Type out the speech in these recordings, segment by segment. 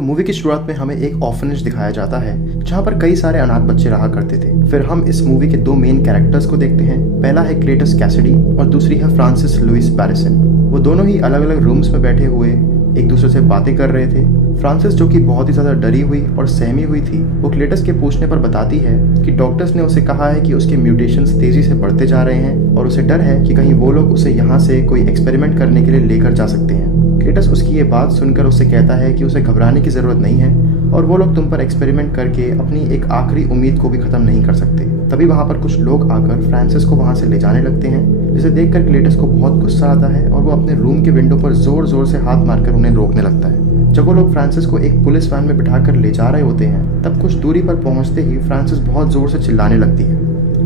तो मूवी की शुरुआत में हमें एक ऑर्फनेज दिखाया जाता है जहाँ पर कई सारे अनाथ बच्चे रहा करते थे। फिर हम इस मूवी के दो मेन कैरेक्टर्स को देखते हैं। पहला है क्लेटस कैसिडी और दूसरी है फ्रांसिस लुइस पैरिसन। वो दोनों ही अलग अलग रूम्स में बैठे हुए एक दूसरे से बातें कर रहे थे। फ्रांसिस, जो कि बहुत ही ज़्यादा डरी हुई और सहमी हुई थी, वो क्लेटस के पूछने पर बताती है कि डॉक्टर्स ने उसे कहा है कि उसके म्यूटेशंस तेज़ी से बढ़ते जा रहे हैं और उसे डर है कि कहीं वो लोग उसे यहाँ से कोई एक्सपेरिमेंट करने के लिए लेकर जा सकते हैं। क्लेटस उसकी ये बात सुनकर उससे कहता है कि उसे घबराने की ज़रूरत नहीं है और वो लोग तुम पर एक्सपेरिमेंट करके अपनी एक आखिरी उम्मीद को भी ख़त्म नहीं कर सकते। तभी वहाँ पर कुछ लोग आकर फ्रांसिस को वहाँ से ले जाने लगते हैं, जिसे देखकर क्लेटस को बहुत गुस्सा आता है और वो अपने रूम के विंडो पर ज़ोर ज़ोर से हाथ मारकर उन्हें रोकने लगता है। जब वो लोग फ्रांसिस को एक पुलिस वैन में बिठाकर ले जा रहे होते हैं, तब कुछ दूरी पर पहुँचते ही फ्रांसिस बहुत ज़ोर से चिल्लाने लगती है।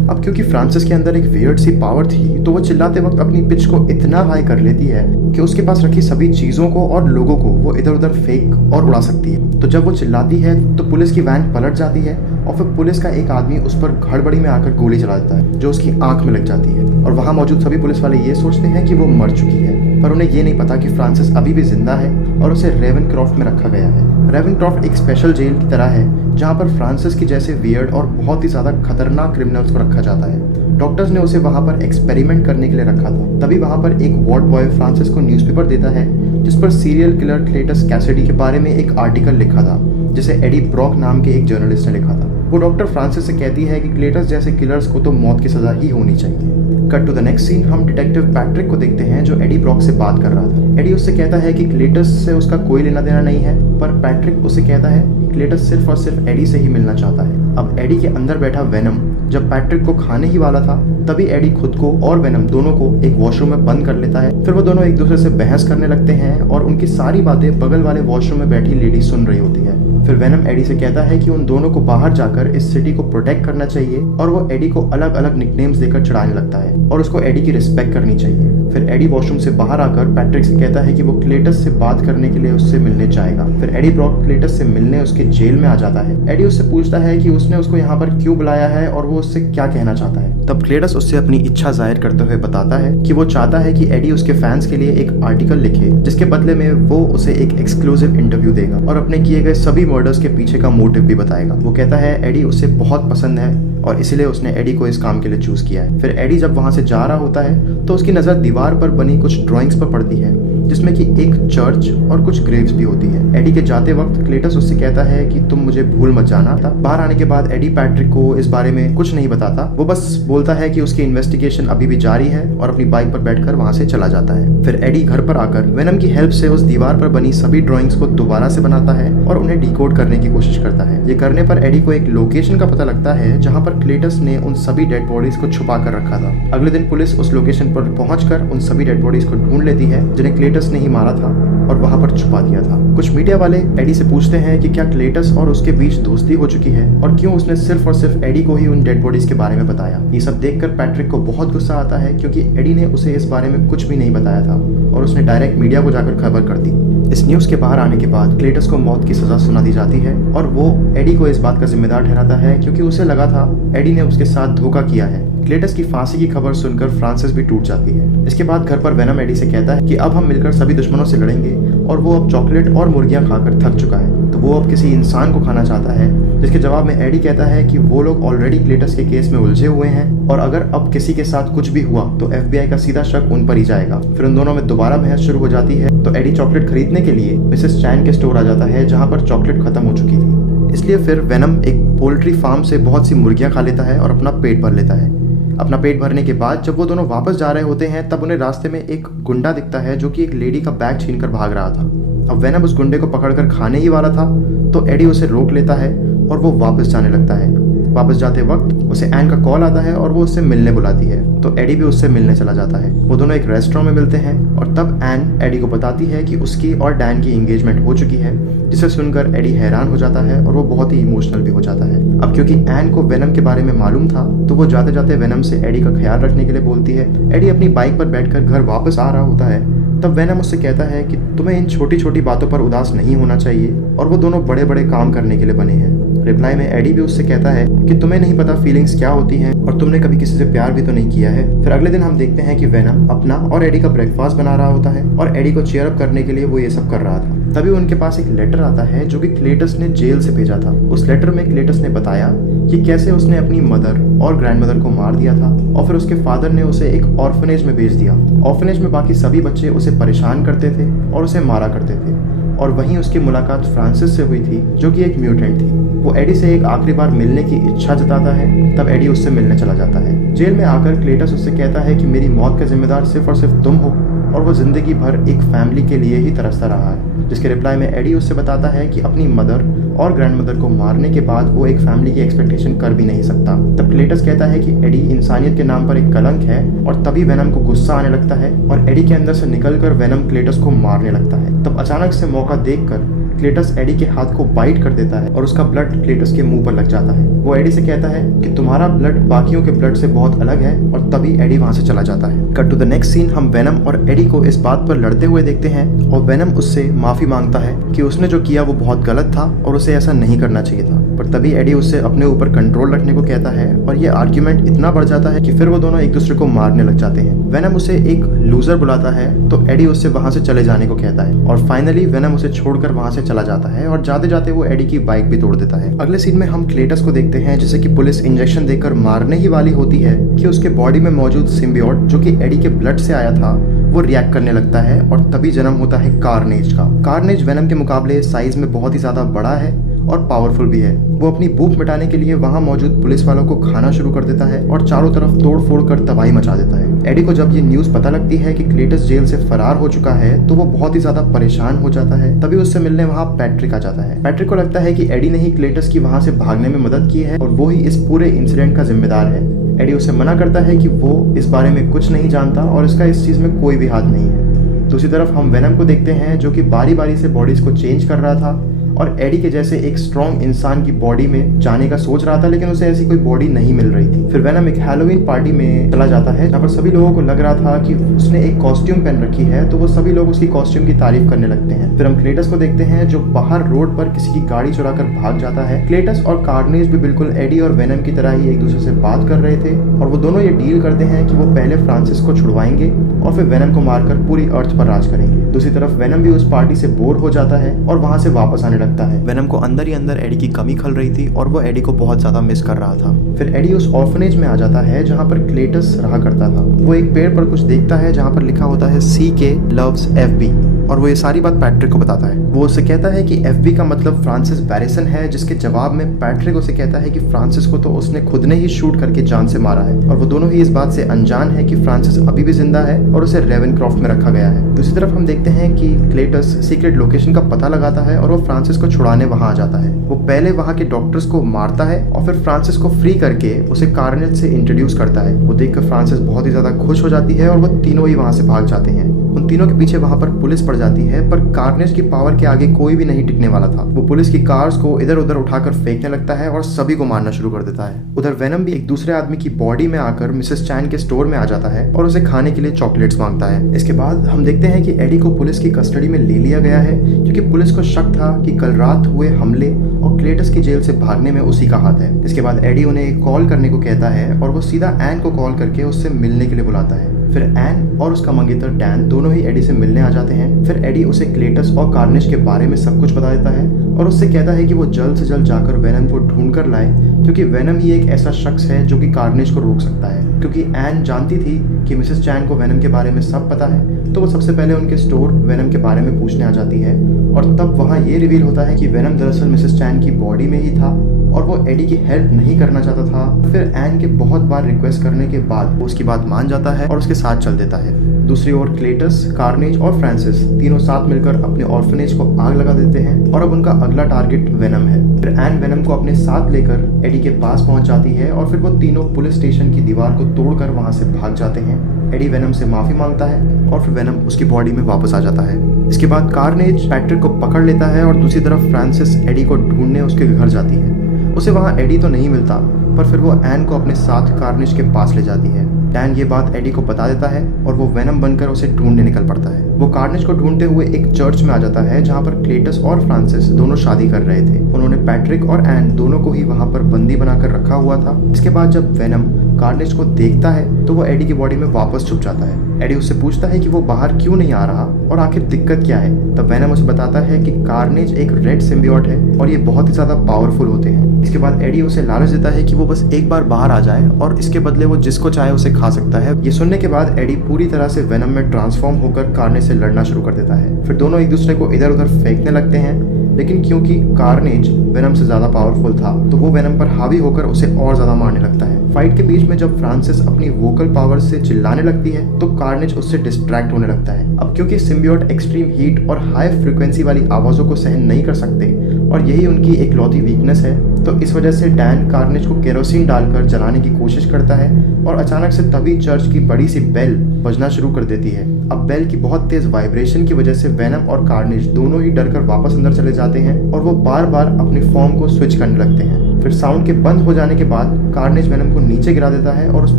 अब क्योंकि फ्रांसिस के अंदर एक वियर्ड सी पावर थी, तो वो चिल्लाते वक्त अपनी पिच को इतना हाई कर लेती है कि उसके पास रखी सभी चीज़ों को और लोगों को वो इधर उधर फेंक और उड़ा सकती है। तो जब वो चिल्लाती है तो पुलिस की वैन पलट जाती है और फिर पुलिस का एक आदमी उस पर हड़बड़ी में आकर गोली चला देता है, जो उसकी आंख में लग जाती है। और वहाँ मौजूद सभी पुलिस वाले ये सोचते हैं कि वो मर चुकी है, पर उन्हें ये नहीं पता कि फ्रांसिस अभी भी जिंदा है और उसे रेवनक्रॉफ्ट में रखा गया है। रेवनक्रॉफ्ट एक स्पेशल जेल की तरह है जहाँ पर फ्रांसिस की जैसे वियर्ड और बहुत ही ज़्यादा खतरनाक क्रिमिनल्स को रखा जाता है। डॉक्टर्स ने उसे वहाँ पर एक्सपेरिमेंट करने के लिए रखा था। तभी वहाँ पर एक वार्ड बॉय फ्रांसिस को न्यूज़पेपर देता है जिस पर सीरियल किलर क्लेटस कैसिडी के बारे में एक आर्टिकल लिखा था, जिसे एडी ब्रॉक नाम के एक जर्नलिस्ट ने लिखा था। वो डॉक्टर फ्रांसिस से कहती है कि क्लेटस जैसे किलर्स को तो मौत की सज़ा ही होनी चाहिए। Cut to the next scene, हम डिटेक्टिव पैट्रिक को देखते हैं जो एडी ब्रॉक से बात कर रहा था। एडी उससे कहता है कि क्लेटस से उसका कोई लेना देना नहीं है, पर पैट्रिक उसे कहता है कि क्लेटस सिर्फ और सिर्फ एडी से ही मिलना चाहता है। अब एडी के अंदर बैठा वेनम जब पैट्रिक को खाने ही वाला था, तभी एडी खुद को और वेनम दोनों को एक वॉशरूम में बंद कर लेता है। फिर वो दोनों एक दूसरे से बहस करने लगते हैं और उनकी सारी बातें बगल वाले वॉशरूम में बैठी लेडी सुन रही होती है। फिर वेनम एडी से कहता है कि उन दोनों को बाहर जाकर इस सिटी को प्रोटेक्ट करना चाहिए और वो एडी को अलग अलग निकनेम्स देकर चिढ़ाने लगता है और उसको एडी की रिस्पेक्ट करनी चाहिए। फिर एडी वॉशरूम से बाहर आकर पैट्रिक से कहता है कि वो क्लेटस से बात करने के लिए उससे मिलने जाएगा। फिर एडी ब्रॉक क्लेटस से मिलने उसके जेल में आ जाता है। एडी उससे पूछता है कि उसने उसको यहाँ पर क्यों बुलाया है और वो उससे क्या कहना चाहता है। तब क्लेटस उससे अपनी इच्छा जाहिर करते हुए बताता है कि वो चाहता है कि एडी उसके फैंस के लिए एक आर्टिकल लिखे, जिसके बदले में वो उसे एक एक्सक्लूसिव इंटरव्यू देगा और अपने किए गए सभी मर्डर्स के पीछे का मोटिव भी बताएगा। वो कहता है एडी उसे बहुत पसंद है और इसीलिए उसने एडी को इस काम के लिए चूज किया है। फिर एडी जब वहां से जा रहा होता है तो उसकी नजर दीवार पर बनी कुछ ड्राइंग्स पर पड़ती है, जिसमें कि एक चर्च और कुछ ग्रेव्स भी होती है। एडी के जाते वक्त क्लेटस उससे कहता है कि तुम मुझे भूल मत जाना। बाहर आने के बाद एडी पैट्रिक को इस बारे में कुछ नहीं बताता, वो बस बोलता है कि उसकी इन्वेस्टिगेशन अभी भी जारी है और अपनी बाइक पर बैठकर वहां से चला जाता है। फिर एडी घर पर आकर वेनम की हेल्प से उस दीवार पर बनी सभी ड्राइंग्स को दोबारा से बनाता है और उन्हें डिकोड करने की कोशिश करता है। ये करने पर एडी को एक लोकेशन का पता लगता है जहाँ पर क्लेटस ने उन सभी डेड बॉडीज को छुपा कर रखा था। अगले दिन पुलिस उस लोकेशन पर पहुंचकर उन सभी डेड बॉडीज को ढूंढ लेती है जिन्हें क्लेटस ने ही मारा था और वहां पर छुपा दिया था। कुछ मीडिया वाले एडी से पूछते हैं कि क्या क्लेटस और उसके बीच दोस्ती हो चुकी है और क्यों उसने सिर्फ और सिर्फ एडी को ही उन डेड बॉडीज के बारे में बताया। ये सब देखकर पैट्रिक को बहुत गुस्सा आता है क्योंकि एडी ने उसे इस बारे में कुछ भी नहीं बताया था और उसने डायरेक्ट मीडिया को जाकर खबर कर दी। इस न्यूज़ के बाहर आने के बाद क्लेटस को मौत की सजा सुना दी जाती है और वो एडी को इस बात का जिम्मेदार ठहराता है क्योंकि उसे लगा था एडी ने उसके साथ धोखा किया है। क्लेटस की फांसी की खबर सुनकर फ्रांसिस भी टूट जाती है। इसके बाद घर पर वेनम एडी से कहता है कि अब हम मिलकर सभी दुश्मनों से लड़ेंगे और वो अब चॉकलेट और मुर्गियां खाकर थक चुका है, तो वो अब किसी इंसान को खाना चाहता है। जिसके जवाब में एडी कहता है कि वो लोग ऑलरेडी क्लेटस के केस में उलझे हुए हैं और अगर अब किसी के साथ कुछ भी हुआ तो FBI का सीधा शक उन पर ही जाएगा। फिर उन दोनों में दोबारा बहस शुरू हो जाती है, तो एडी चॉकलेट खरीदने के लिए मिसेस चैन के स्टोर आ जाता है जहाँ पर चॉकलेट खत्म हो चुकी थी। इसलिए फिर वेनम एक पोल्ट्री फार्म से बहुत सी मुर्गियां खा लेता है और अपना पेट भर लेता है। अपना पेट भरने के बाद जब वो दोनों वापस जा रहे होते हैं तब उन्हें रास्ते में एक गुंडा दिखता है जो कि एक लेडी का बैग छीनकर भाग रहा था। अब वेनम उस गुंडे को पकड़कर खाने ही वाला था, तो एडी उसे रोक लेता है और वो वापस जाने लगता है। वापस जाते वक्त उसे एन का कॉल आता है और वो उससे मिलने बुलाती है, तो एडी भी उससे मिलने चला जाता है। वो दोनों एक रेस्टोरेंट में मिलते हैं और तब एन एडी को बताती है कि उसकी और डैन की एंगेजमेंट हो चुकी है, जिसे सुनकर एडी हैरान हो जाता है और वो बहुत ही इमोशनल भी हो जाता है। अब क्योंकि एन को वेनम के बारे में मालूम था, तो वो जाते जाते वेनम से एडी का ख्याल रखने के लिए बोलती है। एडी अपनी बाइक पर बैठकर घर वापस आ रहा होता है, तब वेनम उससे कहता है कि तुम्हें इन छोटी छोटी बातों पर उदास नहीं होना चाहिए और वो दोनों बड़े बड़े काम करने के लिए बने हैं। रिप्लाई में एडी भी उससे कहता है कि तुम्हें नहीं पता फीलिंग्स क्या होती हैं और तुमने कभी किसी से प्यार भी तो नहीं किया है। फिर अगले दिन हम देखते हैं कि वेनम अपना और एडी का ब्रेकफास्ट बना रहा होता है और एडी को चीयर अप करने के लिए वो ये सब कर रहा था। तभी उनके पास एक लेटर आता है जो कि क्लेटस ने जेल से भेजा था। उस लेटर में क्लेटस ने बताया कि कैसे उसने अपनी मदर और ग्रैंडमदर को मार दिया था और फिर उसके फादर ने उसे एक ऑर्फनेज में भेज दिया। ऑर्फनेज में बाकी सभी बच्चे उसे परेशान करते थे और उसे मारा करते थे और वहीं उसकी मुलाकात फ्रांसिस से हुई थी जो कि एक म्यूटेंट थी। वो एडी से एक आखिरी बार मिलने की इच्छा जताता है, तब एडी उससे मिलने चला जाता है। जेल में आकर क्लेटस उससे कहता है कि मेरी मौत का जिम्मेदार सिर्फ और सिर्फ तुम हो और वो जिंदगी भर एक फैमिली के लिए ही तरसता रहा है। जिसके रिप्लाई में एडी उससे बताता है कि अपनी मदर और ग्रैंडमदर को मारने के बाद वो एक फैमिली की एक्सपेक्टेशन कर भी नहीं सकता। तब क्लेटस कहता है कि एडी इंसानियत के नाम पर एक कलंक है और तभी वेनम को गुस्सा आने लगता है और एडी के अंदर से निकलकर वेनम क्लेटस को मारने लगता है। तब अचानक से मौका देखकर क्लेटस एडी के हाथ को बाइट कर देता है और उसका ब्लड क्लेटस के मुंह पर लग जाता है। वो एडी से कहता है कि तुम्हारा ब्लड बाकियों के ब्लड से बहुत अलग है और तभी एडी वहां से चला जाता है। Cut to the next scene, हम वेनम और एडी को इस बात पर लड़ते हुए देखते हैं और वेनम उससे माफी मांगता है कि उसने जो किया वो बहुत गलत था और उसे ऐसा नहीं करना चाहिए था। पर तभी एडी उससे अपने ऊपर कंट्रोल रखने को कहता है और ये आर्ग्यूमेंट इतना बढ़ जाता है कि फिर वो दोनों एक दूसरे को मारने लग जाते हैं। वेनम उसे एक लूजर बुलाता है तो एडी उससे वहां से चले जाने को कहता है और फाइनली वेनम उसे छोड़कर वहां से चला जाता है और जाते जाते वो एडी की बाइक भी तोड़ देता है। अगले सीन में हम क्लेटस को देखते हैं जैसे कि पुलिस इंजेक्शन देकर मारने ही वाली होती है कि उसके बॉडी में मौजूद सिम्बियोट जो कि एडी के ब्लड से आया था वो रिएक्ट करने लगता है और तभी जन्म होता है कार्नेज का। कार्नेज वेनम के मुकाबले साइज में बहुत ही ज्यादा बड़ा है और पावरफुल भी है। वो अपनी भूख मिटाने के लिए वहां मौजूद पुलिस वालों को खाना शुरू कर देता है और चारों तरफ तोड़ फोड़ कर तबाही मचा देता है। एडी को जब ये न्यूज पता लगती है कि क्लेटस जेल से फरार हो चुका है तो वो बहुत ही ज्यादा परेशान हो जाता है। तभी उससे मिलने वहां पैट्रिक आ जाता है। पैट्रिक को लगता है कि एडी ने ही क्लेटस की वहां से भागने में मदद की है और वो ही इस पूरे इंसिडेंट का जिम्मेदार है। एडी उसे मना करता है कि वो इस बारे में कुछ नहीं जानता और इसका इस चीज में कोई भी हाथ नहीं है। दूसरी तरफ हम वेनम को देखते हैं जो कि बारी बारी से बॉडीज को चेंज कर रहा था और एडी के जैसे एक स्ट्रॉन्ग इंसान की बॉडी में जाने का सोच रहा था लेकिन उसे ऐसी कोई बॉडी नहीं मिल रही थी। फिर वेनम एक हैलोवीन पार्टी में चला जाता है जहाँ पर सभी लोगों को लग रहा था कि उसने एक कॉस्ट्यूम पहन रखी है तो वो सभी लोग उसकी कॉस्ट्यूम की तारीफ करने लगते हैं। फिर हम क्लेटस को देखते हैं जो बाहर रोड पर किसी की गाड़ी चुरा कर भाग जाता है। क्लेटस और कार्नेज भी बिल्कुल एडी और वेनम की तरह ही एक दूसरे से बात कर रहे थे और वो दोनों ये डील करते हैं कि वो पहले फ्रांसिस को छुड़वाएंगे और फिर वेनम को मारकर पूरी अर्थ पर राज करेंगे। दूसरी तरफ वेनम भी उस पार्टी से बोर हो जाता है और वहां से वापस आने लगता है। वेनम को अंदर ही अंदर एडी की कमी खल रही थी और वो एडी को बहुत ज्यादा मिस कर रहा था। फिर एडी उस ऑर्फनेज में आ जाता है जहाँ पर क्लेटस रहा करता था। वो एक पेड़ पर कुछ देखता है जहाँ पर लिखा होता है CK loves FB और वो ये सारी बात पैट्रिक को बताता है। वो उससे कहता है कि FB का मतलब फ्रांसिस बैरिसन है, जिसके जवाब में पैट्रिक उसे कहता है कि फ्रांसिस को तो उसने खुद ने ही शूट करके जान से मारा है और वो दोनों ही इस बात से अनजान है कि फ्रांसिस अभी भी जिंदा है और उसे रेवेनक्रॉफ्ट में रखा गया है। दूसरी तरफ हम देखते हैं कि क्लेटस सीक्रेट लोकेशन का पता लगाता है और वो फ्रांसिस को छुड़ाने वहां आ जाता है। वो पहले वहां के डॉक्टर्स को मारता है और फिर फ्रांसिस को फ्री करके उसे कार्नेज से इंट्रोड्यूस करता है। वो देखकर फ्रांसिस बहुत ही ज्यादा खुश हो जाती है और वो तीनों ही वहां से भाग जाते हैं। उन तीनों के पीछे वहां पर पुलिस पड़ जाती है पर कार्नेज की पावर के आगे कोई भी नहीं टिकने वाला था। वो पुलिस की कार्स को इधर उधर उठाकर फेंकने लगता है और सभी को मारना शुरू कर देता है। उधर वेनम भी एक दूसरे आदमी की बॉडी में आकर मिसेस चैन के स्टोर में आ जाता है और उसे खाने के लिए चॉकलेट्स मांगता है। इसके बाद हम देखते हैं कि एडी को पुलिस की कस्टडी में ले लिया गया है क्योंकि पुलिस को शक था कि कल रात हुए हमले और क्लेटस की जेल से भागने में उसी का हाथ है। इसके बाद एडी उन्हें कॉल करने को कहता है और वो सीधा एन को कॉल करके उससे मिलने के लिए बुलाता है। फिर एन और उसका मंगेतर डैन दोनों ही एडी से मिलने आ जाते हैं। फिर एडी उसे क्लेटस और कार्नेज के बारे में सब कुछ बता देता है और उससे कहता है कि वो जल्द से जल्द जाकर वेनम को ढूंढ कर लाए क्योंकि वेनम ही एक ऐसा शख्स है जो कि कार्नेज को रोक सकता है। क्योंकि एन जानती थी कि मिसेस चैन को वेनम के बारे में सब पता है तो वो सबसे पहले उनके स्टोर वेनम के बारे में पूछने आ जाती है और तब वहाँ ये रिवील होता है कि वेनम दरअसल मिसेस चैन की बॉडी में ही था और वो एडी की हेल्प नहीं करना चाहता था। फिर एन के बहुत बार रिक्वेस्ट करने के बाद वो उसकी बात मान जाता है और उसके साथ चल देता है। दूसरी ओर क्लेटस, कार्नेज और फ्रांसिस तीनों साथ मिलकर अपने ऑर्फनेज को आग लगा देते हैं और अब उनका अगला टारगेट वेनम है। फिर एन वेनम को अपने साथ लेकर एडी के पास पहुंच जाती है और फिर वो तीनों पुलिस स्टेशन की दीवार को तोड़कर वहां से भाग जाते हैं। एडी वेनम से माफी मांगता है और फिर वेनम उसकी बॉडी में वापस आ जाता है। इसके बाद कार्नेज पैट्रिक को पकड़ लेता है और दूसरी तरफ फ्रांसिस एडी को ढूंढने उसके घर जाती है। उसे वहाँ एडी तो नहीं मिलता पर फिर वो एन को अपने साथ कार्नेज के पास ले जाती है। डैन ये बात एडी को बता देता है और वो वेनम बनकर उसे ढूंढने निकल पड़ता है। वो कार्नेज को ढूंढते हुए एक चर्च में आ जाता है जहाँ पर क्लेटस और फ्रांसिस दोनों शादी कर रहे थे। उन्होंने पैट्रिक और एन दोनों को ही वहाँ पर बंदी बनाकर रखा हुआ था। इसके बाद जब वेनम कार्नेज को देखता है तो वो एडी की बॉडी में वापस छुप जाता है। एडी उससे पूछता है कि वो बाहर क्यों नहीं आ रहा और आखिर दिक्कत क्या है। तब वेनम उसे बताता है कि कार्नेज एक रेड सिम्बियोट है और ये बहुत ही ज्यादा पावरफुल होते हैं। इसके बाद एडी उसे लालच देता है कि वो बस एक बार बाहर आ जाए और इसके बदले वो जिसको चाहे उसे खा सकता है। ये सुनने के बाद एडी पूरी तरह से वेनम में ट्रांसफॉर्म होकर कार्नेज से लड़ना शुरू कर देता है। फिर दोनों एक दूसरे को इधर उधर फेंकने लगते हैं, लेकिन क्योंकि कार्नेज वेनम से ज्यादा पावरफुल था तो वो वेनम पर हावी होकर उसे और ज्यादा मारने लगता है। फाइट के बीच में जब फ्रांसिस अपनी वोकल पावर से चिल्लाने लगती है तो कार्नेज उससे डिस्ट्रैक्ट होने लगता है। अब क्योंकि सिम्बियोट एक्सट्रीम हीट और हाई फ्रीक्वेंसी वाली आवाजों को सहन नहीं कर सकते और यही उनकी इकलौती वीकनेस है, तो इस वजह से डैन कार्नेज को केरोसिन डालकर जलाने की कोशिश करता है और अचानक से तभी चर्च की बड़ी सी बेल बजना शुरू कर देती है। अब बेल की बहुत तेज वाइब्रेशन की वजह से वेनम और कार्नेज दोनों ही डरकर वापस अंदर चले जाते हैं और वो बार बार अपनी फॉर्म को स्विच करने लगते हैं। फिर साउंड के बंद हो जाने के बाद कार्नेज वेनम को नीचे गिरा देता है और उस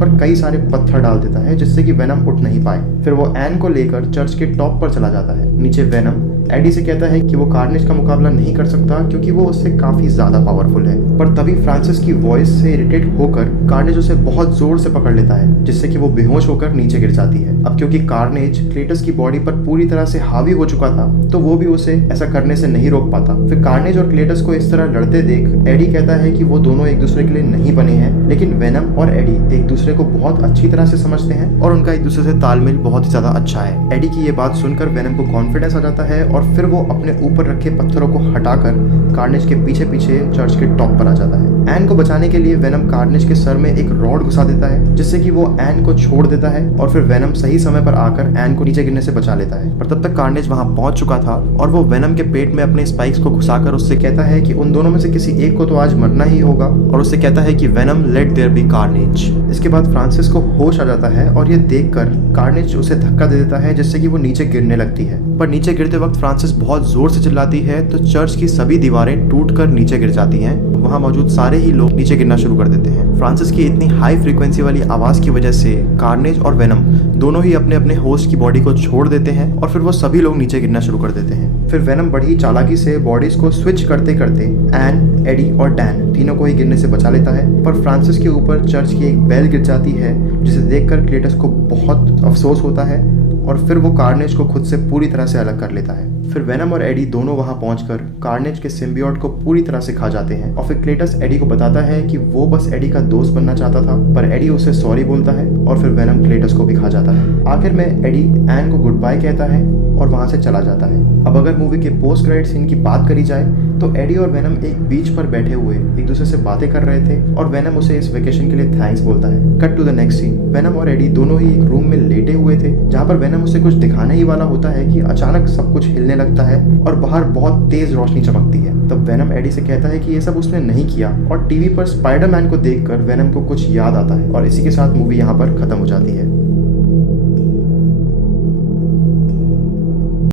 पर कई सारे पत्थर डाल देता है जिससे कि वेनम उठ नहीं पाए। फिर वो एन को लेकर चर्च के टॉप पर चला जाता है। नीचे वेनम एडी से कहता है कि वो कार्नेज का मुकाबला नहीं कर सकता क्योंकि वो उससे काफी ज्यादा पावरफुल है। पर तभी फ्रांसिस की वॉइस से इरिटेट होकर कार्नेज उसे बहुत जोर से पकड़ लेता है जिससे कि वो बेहोश होकर नीचे गिर जाती है। अब क्योंकि कार्नेज क्लेटस की बॉडी पर पूरी तरह से हावी हो चुका था तो वो भी उसे ऐसा करने से नहीं रोक पाता। फिर कार्नेज और क्लेटस को इस तरह लड़ते देख एडी कहता है कि वो दोनों एक दूसरे के लिए नहीं बने हैं, लेकिन वेनम और एडी एक दूसरे को बहुत अच्छी तरह से समझते हैं और उनका एक दूसरे से तालमेल बहुत ही ज्यादा अच्छा है। एडी की ये बात सुनकर वेनम को कॉन्फिडेंस आ जाता है और फिर वो अपने ऊपर रखे पत्थरों को हटाकर कार्नेज के पीछे पीछे चर्च के टॉप पर आ जाता है। एन को बचाने के लिए वेनम कार्नेज के सर में एक रॉड घुसा देता है जिससे कि वो एन को छोड़ देता है और फिर वेनम सही समय पर आकर एन को नीचे गिरने से बचा लेता है। पर तब तक कार्नेज वहां पहुंच चुका था और वो वेनम के पेट में अपने स्पाइक्स को घुसाकर उससे कहता है कि उन दोनों में से किसी एक को तो आज मरना ही होगा और उससे कहता है कि Venom let there be Carnage. इसके बाद फ्रांसिस को होश आ जाता है और ये देखकर कार्नेज उसे धक्का दे देता है जिससे कि वो नीचे गिरने लगती है। पर नीचे गिरते वक्त फ्रांसिस बहुत जोर से चिल्लाती है तो चर्च की सभी दीवारें टूटकर नीचे गिर जाती हैं। वहां मौजूद सारे ही लोग नीचे गिरना शुरू कर देते हैं। फ्रांसिस की इतनी हाई फ्रीक्वेंसी वाली आवाज की वजह से कार्नेज और वेनम दोनों ही अपने अपने होस्ट की बॉडी को छोड़ देते हैं और फिर वो सभी लोग नीचे गिरना शुरू कर देते हैं। फिर वेनम बड़ी चालाकी से बॉडीज को स्विच करते करते एन, एडी और डैन तीनों को ही गिरने से बचा लेता है। पर फ्रांसिस के ऊपर चर्च की एक बेल गिर जाती है जिसे देखकर क्लेटस को बहुत अफसोस होता है और फिर वो कार्नेज को खुद से पूरी तरह से अलग कर लेता है। फिर वेनम और एडी दोनों वहां पहुंचकर कार्नेज के सिम्बियोट को पूरी तरह से खा जाते हैं और फिर क्लेटस एडी को बताता है कि वो बस एडी का दोस्त बनना चाहता था, पर एडी उसे सॉरी बोलता है और फिर वेनम क्लेटस को भी खा जाता है। आखिर में एडी एन को गुड बाय कहता है और वहां से चला जाता है। अब अगर मूवी के पोस्ट क्रेडिट सीन की बात करी जाए तो एडी और वेनम एक बीच पर बैठे हुए एक दूसरे से बातें कर रहे थे और वेनम उसे इस वेकेशन के लिए थैंक्स बोलता है। Cut to the next scene. Venom और एडी दोनों ही एक रूम में लेटे हुए थे जहाँ पर वेनम उसे कुछ दिखाने ही वाला होता है कि अचानक सब कुछ हिलने लगता है और बाहर बहुत तेज रोशनी चमकती है। तब वेनम एडी से कहता है कि ये सब उसने नहीं किया और टीवी पर स्पाइडरमैन को देखकर वेनम को कुछ याद आता है और इसी के साथ मूवी यहाँ पर खत्म हो जाती है।